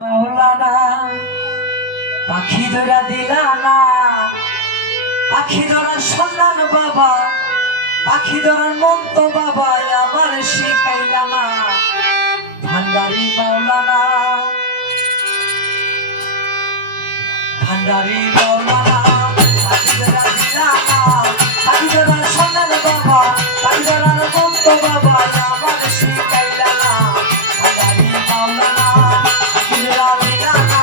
মাওলানা পাখি ধরা দিলা না, পাখি ধরার সন্ধান বাবা, পাখি ধরার মন্ত্র বাবা আমার শিখাইলা না। ভান্ডারি মাওলানা, ভান্ডারি মাওলানা পাখি ধরা দিলা না, পাখি ধরার সন্ধান বাবা, পাখি ধরার মন্ত্র বাবা আমার শিখাইলা না। ভান্ডারি মাওলানা পাখি ধরা দিলা না,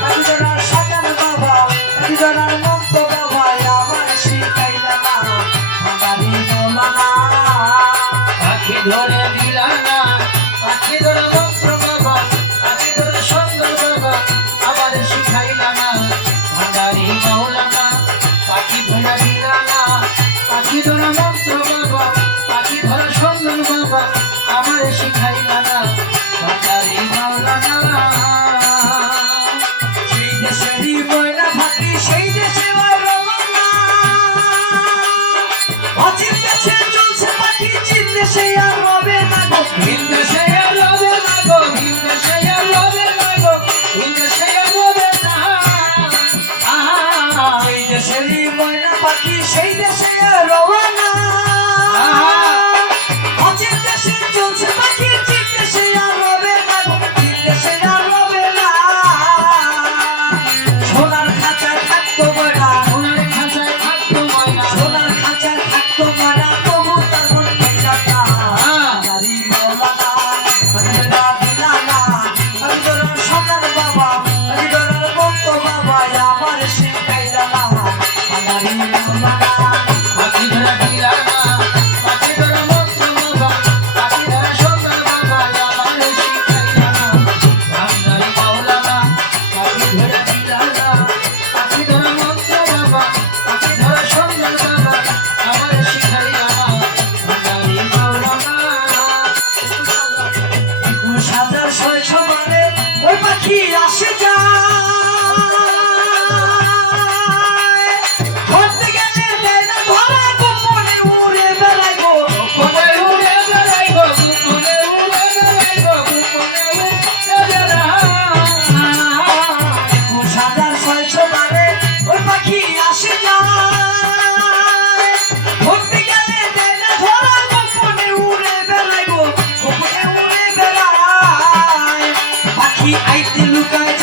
পাখি ধরার সন্ধান বাবা, পাখি ধরার মন্ত্র বাবা আমার শিখাইলা না। ভান্ডারি মাওলানা পাখি ধরে দিলা না, পাখি ধরে মন্ত্র বাবা, পাখি ধরে সুন্দর বাবা আবার শিখাইলা না। ভান্ডারি মাওলানা পাখি ধরে দিলা না, পাখি ধরে মন্ত্র বাবা, পাখি ধরে সুন্দর বাবা আমার শিখাইলা না। ভান্ডারি মাওলানা সেই দেশেরই ময়না পাখি, সেই দেশে রওনা, অচিন দেশে চলছে পাখি, চিন দেশে আর রবে না গো। হিন্দু সে রবে না গো, হিন্দু সে রবে না গো, হিন্দু সে রবে না। সেই দেশেরই ময়না পাখি, সেই দেশে রওনা, অচিন দেশে চলছে পাখি, চিন দেশে আর রবে না গো, চিন দেশে আর রবে না। সোনার খাঁচায় থাকতো ময়না, সোনার খাঁচায় থাকতো ময়না, সোনার খাঁচায় থাকতো ময়না, তবু তার মন পেলা না। ভান্ডারি মাওলানা পাখি ধরা দিলা না, পাখি ধরার সন্ধান বাবা, পাখি ধরার মন্ত্র বাবা আমার শিখাইলা না। ভান্ডারি মাওলানা পাখি ধরা দিলা না, পাখি ধরা মন্ত্র বাবা, পাখি ধরা সুন্দর বাবা আমার শিখাইলা না। ভান্ডারি মাওলানা পাখি ধরা দিলা না, পাখি ধরা মন্ত্র বাবা, পাখি ধরা সুন্দর বাবা আমার শিখাইলা না। ভান্ডারি মাওলানা 21,000 শৈশবারে ওই পাখি আসে যায়, ধরতে গেলে দেয় না ধরা, গোপনে উড়ে বেড়ায় গো। গোপনে উড়ে বেড়াই গো, গোপনে উড়ে বেড়াই গো, গোপনে উড়ে বেড়াই। 21,000 শৈশবারে ওই পাখি আসে যায়, ধরতে গেলে দেয় না ধরা, গোপনে উড়ে বেড়ায় গো, গোপনে উড়ে বেড়ায়। পাখি আইতে লুকায়